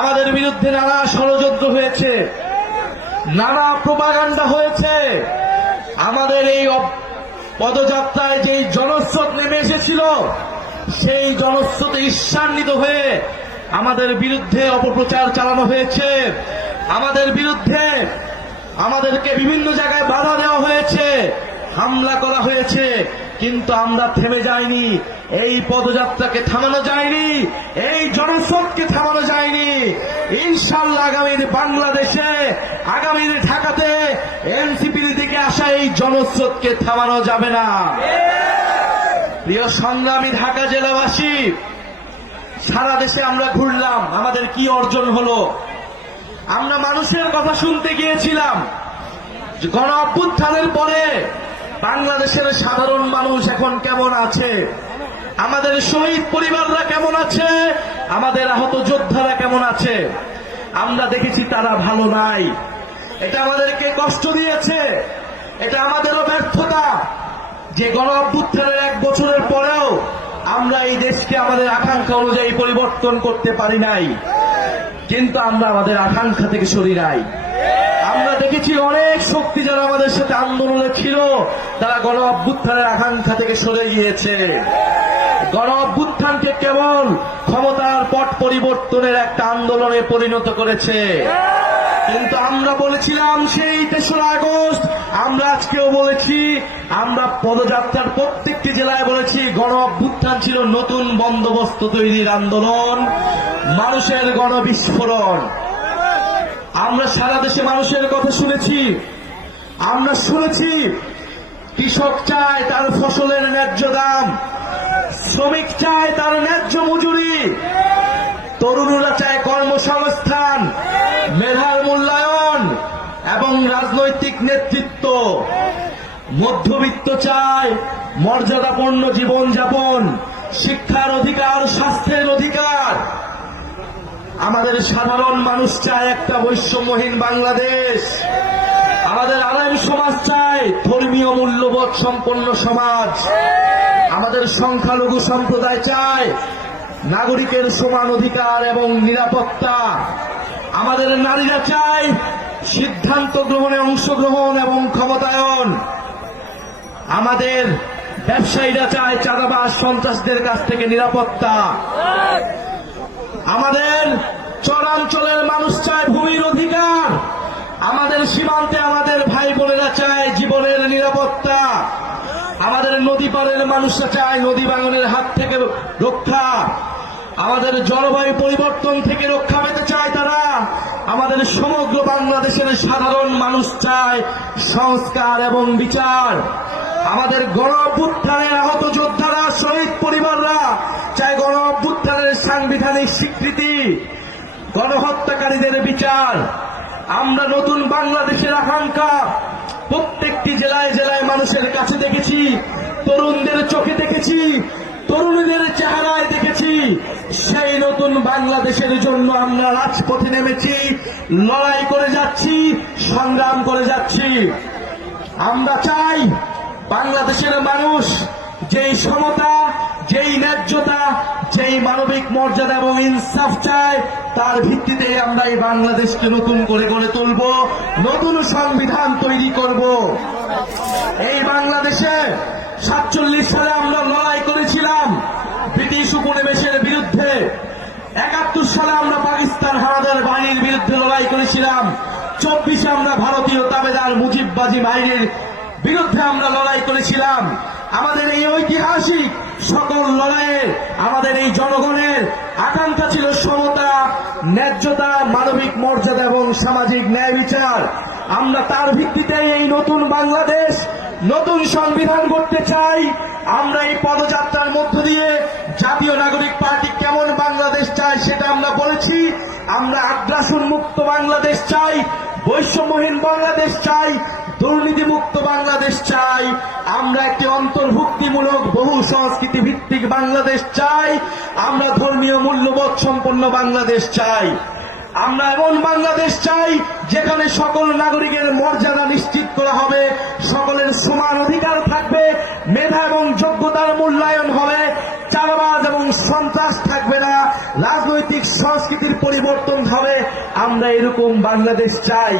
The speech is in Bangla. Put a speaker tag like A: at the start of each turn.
A: আমাদের বিরুদ্ধে নানা ষড়যন্ত্র হয়েছে, নানা প্রপাগান্ডা হয়েছে। আমাদের এই পদযাত্রায় যেই জনস্রোত নেমে এসেছিল, সেই জনস্রোতে ঈর্ষান্বিত হয়ে আমাদের বিরুদ্ধে অপপ্রচার চালানো হয়েছে। আমাদের বিরুদ্ধে আমাদেরকে বিভিন্ন জায়গায় বাধা দেওয়া হয়েছে, হামলা করা হয়েছে, কিন্তু আমরা থেমে যাইনি। এই পদযাত্রাকে থামানো যায়নি, এই জনস্রোতকে থামানো যায়নি ইনশাল্লাহ আগামীর বাংলাদেশে, আগামীর ঢাকাতে এনসিপির দিকে আসা এই জনস্রোতকে থামানো যাবে না। প্রিয় সংগ্রামী ঢাকা জেলাবাসী, সারা দেশে আমরা ঘুরলাম, আমাদের কি অর্জন হলো? আমরা মানুষের কথা শুনতে গিয়েছিলাম। গণ অভ্যুত্থানের পরে বাংলাদেশের সাধারণ মানুষ এখন কেমন আছে? আমাদের শহীদ পরিবাররা কেমন আছে? আমাদের আহত যোদ্ধারা কেমন আছে? আমরা দেখেছি তারা ভালো নাই। এটা আমাদেরকে কষ্ট দিয়েছে। এটা আমাদেরও ব্যর্থতা। যে গণ এক বছরের পরেও আমরা এই দেশকে আমাদের আকাঙ্ক্ষা অনুযায়ী পরিবর্তন করতে পারি নাই। কিন্তু আমরা আমাদের আকাঙ্ক্ষা থেকে সরি নাই। আমরা দেখেছি অনেক শক্তি যারা আমাদের সাথে আন্দোলনে ছিল, তারা গণ অভ্যুত্থানের আকাঙ্ক্ষা থেকে সরে গিয়েছে। গণ অভ্যুত্থানকে কেবল ক্ষমতার পট পরিবর্তনের একটা আন্দোলনে পরিণত করেছে। কিন্তু আমরা বলেছিলাম সেই তেসরা আগস্ট, আমরা আজকেও বলেছি, আমরা পদযাত্রার প্রত্যেকটি জেলায় বলেছি গণ অভ্যুত্থান ছিল নতুন বন্দোবস্ত তৈরির আন্দোলন, মানুষের গণবিস্ফোরণ। আমরা সারা দেশে মানুষের কথা শুনেছি, আমরা শুনেছি, কৃষক চায় তার ফসলের ন্যায্য দাম শ্রমিক চায় তার ন্যায্য মজুরি। তরুণরা চায় কর্মসংস্থান, মেধার মূল্যায়ন এবং রাজনৈতিক নেতৃত্ব। মধ্যবিত্ত চায় মর্যাদাপূর্ণ জীবনযাপন, শিক্ষার অধিকার, স্বাস্থ্যের অধিকার। আমাদের সাধারণ মানুষ চায় একটা বৈষম্যহীন বাংলাদেশ। আমাদের আলেম সমাজ চায় ধর্মীয় মূল্যবোধ সম্পন্ন সমাজ। আমাদের সংখ্যালঘু সম্প্রদায় চায় নাগরিকের সমান অধিকার এবং নিরাপত্তা। আমাদের নারীরা চায় সিদ্ধান্ত গ্রহণে অংশগ্রহণ এবং ক্ষমতায়ন। আমাদের ব্যবসায়ীরা চায় চাঁদাবাজ সন্ত্রাসদের কাছ থেকে নিরাপত্তা। আমাদের চরাঞ্চলের মানুষ চায় ভূমির অধিকার। আমাদের সীমান্তে আমাদের ভাই বোনেরা চায় আমাদের নদী পাড়ের মানুষরা চায় নদী বাঙনের হাত থেকে রক্ষা। আমাদের জলবায়ু পরিবর্তন থেকে রক্ষা পেতে চায় তারা। আমাদের সমগ্র বাংলাদেশের সাধারণ মানুষ চায় সংস্কার এবং বিচার। আমাদের গণ অভ্যুত্থানের আহত যোদ্ধারা, শহীদ পরিবাররা চায় গণ অভ্যুত্থানের সাংবিধানিক স্বীকৃতি, গণহত্যাকারীদের বিচার। আমরা নতুন বাংলাদেশের আকাঙ্ক্ষা মানুষের কাছে দেখেছি, তরুণদের চোখে দেখেছি, তরুণীদের চেহারায় দেখেছি। সেই নতুন বাংলাদেশের জন্য আমরা রাজপথে নেমেছি, লড়াই করে যাচ্ছি, সংগ্রাম করে যাচ্ছি। আমরা চাই বাংলাদেশের মানুষ যেই সমতা, যেই ন্যায্যতা, যেই মানবিক মর্যাদা এবং ইনসাফ চায়, তার ভিত্তিতে আমরা এই বাংলাদেশকে নতুন করে গড়ে তুলব, নতুন সংবিধান তৈরি করব। এই বাংলাদেশে সাতচল্লিশ সালে আমরা লড়াই করেছিলাম ব্রিটিশ উপনিবেশের বিরুদ্ধে। একাত্তর সালে আমরা পাকিস্তান হানাদার বাহিনীর বিরুদ্ধে লড়াই করেছিলাম। চব্বিশে আমরা ভারতীয় তাবেদার মুজিববাজি বাহিনীর বিরুদ্ধে আমরা লড়াই করেছিলাম। আমাদের এই ঐতিহাসিক সকল লড়াইয়ের আমাদের এই জনগণের আকাঙ্ক্ষা ছিল সমতা, ন্যায্যতা, মানবিক মর্যাদা এবং সামাজিক ন্যায় বিচার। আমরা তার ভিত্তিতে এই নতুন বাংলাদেশ, নতুন সংবিধান করতে চাই। আমরা এই পদযাত্রার মধ্য দিয়ে জাতীয় নাগরিক পার্টি কেমন বাংলাদেশ চায় সেটা আমরা বলেছি। আমরা আগ্রাসন মুক্ত বাংলাদেশ চাই, বৈষম্যহীন বাংলাদেশ চাই দুর্নীতি মুক্ত বাংলাদেশ চাই। আমরা একটি অন্তর্ভুক্তিমূলক, বহু সংস্কৃতি ভিত্তিক বাংলাদেশ চাই। আমরা ধর্মীয় মূল্যবোধ সম্পন্ন বাংলাদেশ চাই। আমরা এমন বাংলাদেশ চাই, যেখানে সকল নাগরিকের মর্যাদা নিশ্চিত করা হবে, সকলের সমান অধিকার থাকবে, মেধা এবং যোগ্যতার মূল্যায়ন হবে চারবাজ এবং সন্ত্রাস থাকবে না, রাজনৈতিক সংস্কৃতির পরিবর্তন হবে, আমরা এরকম বাংলাদেশ চাই।